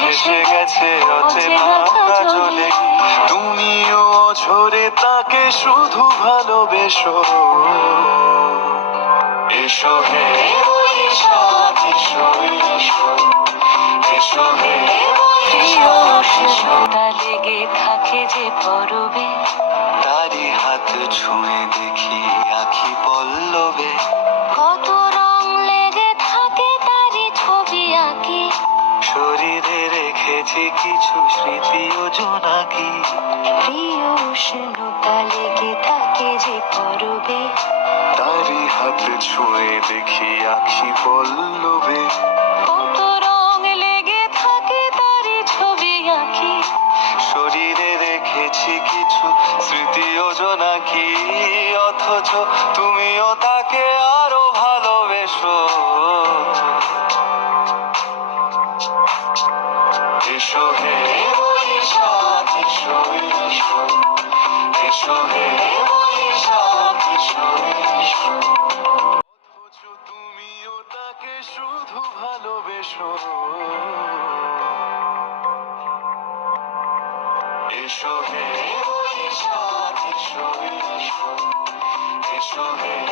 ভেসে গেছে অচেনা কাজলে। তুমিও ঝরে তাকে শুধু ভালোবেসো। এসো হে এসো এসো এসো হে লেগে থাকে যে পরবে। তারি হাত ছুঁয়ে দেখি। রেখেছি কিছু স্মৃতি ও জোনাকি প্রিয় উষ্ণতা লেগে থাকে যে পরবে? তারি হাত ছুঁয়ে দেখি আখি পল্লবে। কত রং লেগে থাকে তারই ছবি আঁকি শরীরে রেখেছি কিছু স্মৃতি ও জোনাকি অথচ তুমিও তাকে আরও এসো হে বৈশাখ এসো এসো। এসো হে বৈশাখ এসো এসো। অথচ তুমিও তাকে শুধু ভালোবেসো। এসো হে বৈশাখ এসো এসো। এসো হে